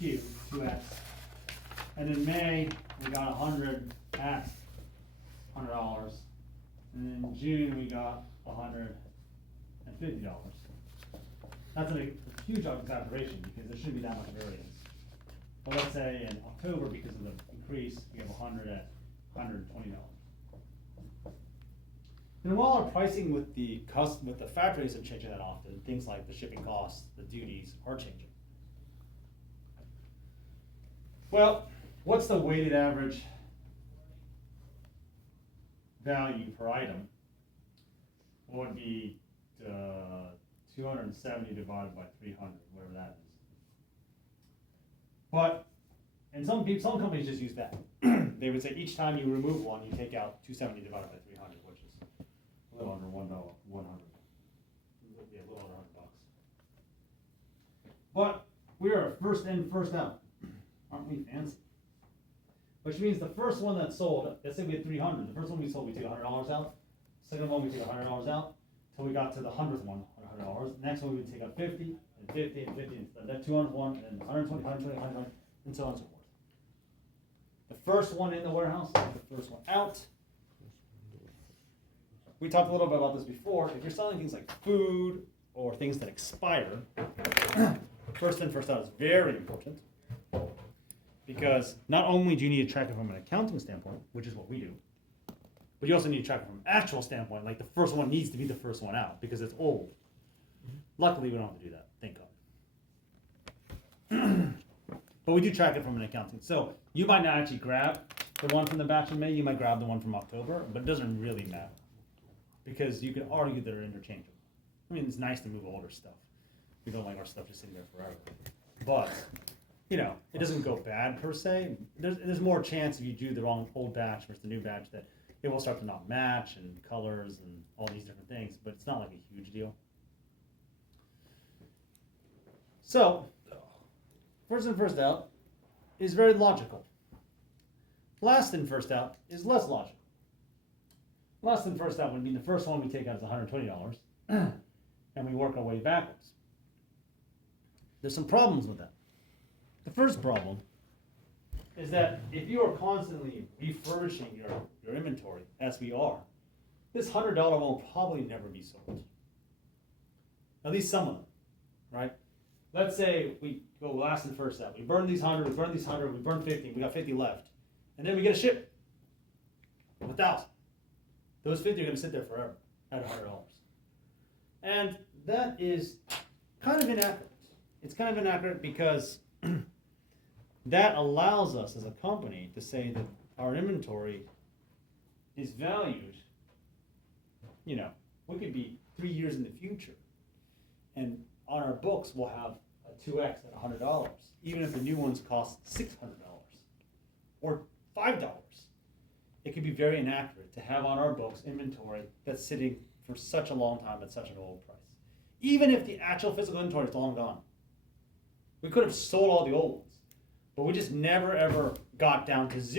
SKU, 2x. And in May, we got 100 at $100. And in June, we got $150. That's a huge exaggeration because there shouldn't be that much variance. But let's say in October, because of the increase, we have 100 at $120. And while our pricing with the factory isn't changing that often, things like the shipping costs, the duties are changing. Well, what's the weighted average value per item? What would be 270 divided by 300, whatever that is. But, and some companies just use that. They would say each time you remove one, you take out 270 divided by 300, which is a little under $100. Yeah, a little under $100. But we are first in, first out. Aren't we fancy? Which means the first one that sold, let's say we had 300. The first one we sold, we took $100 out. Second one, we took $100 out. Till we got to the 100th one, $100. Next one, we would take out 50, and 50, and 50, and that 200 one, and 120, 120, 120, and so on and so forth. The first one in the warehouse, the first one out. We talked a little bit about this before. If you're selling things like food or things that expire, first in, first out is very important. Because not only do you need to track it from an accounting standpoint, which is what we do, but you also need to track it from an actual standpoint. Like the first one needs to be the first one out because it's old. Luckily, we don't have to do that, thank God. But we do track it from an accounting. So you might not actually grab the one from the batch in May, you might grab the one from October, but it doesn't really matter. Because you can argue that they're interchangeable. I mean, it's nice to move older stuff. We don't like our stuff just sitting there forever. But, you know, it doesn't go bad per se. There's more chance if you do the wrong old batch versus the new batch that it will start to not match and colors and all these different things, but it's not like a huge deal. So, first in, first out is very logical. Last in, first out is less logical. Last in, first out would mean the first one we take out is $120, and we work our way backwards. There's some problems with that. The first problem is that if you are constantly refurbishing your inventory, as we are, this $100 will probably never be sold. At least some of them, right? Let's say we go last and first out. We burn these 100, we burn these 100, we burn 50, we got 50 left. And then we get a ship of 1,000. Those 50 are going to sit there forever at $100. And that is kind of inaccurate. It's kind of inaccurate because that allows us as a company to say that our inventory is valued, you know, we could be 3 years in the future. And on our books, we'll have a 2X at $100, even if the new ones cost $600 or $5. It could be very inaccurate to have on our books inventory that's sitting for such a long time at such an old price. Even if the actual physical inventory is long gone. We could have sold all the old ones, but we just never ever got down to zero.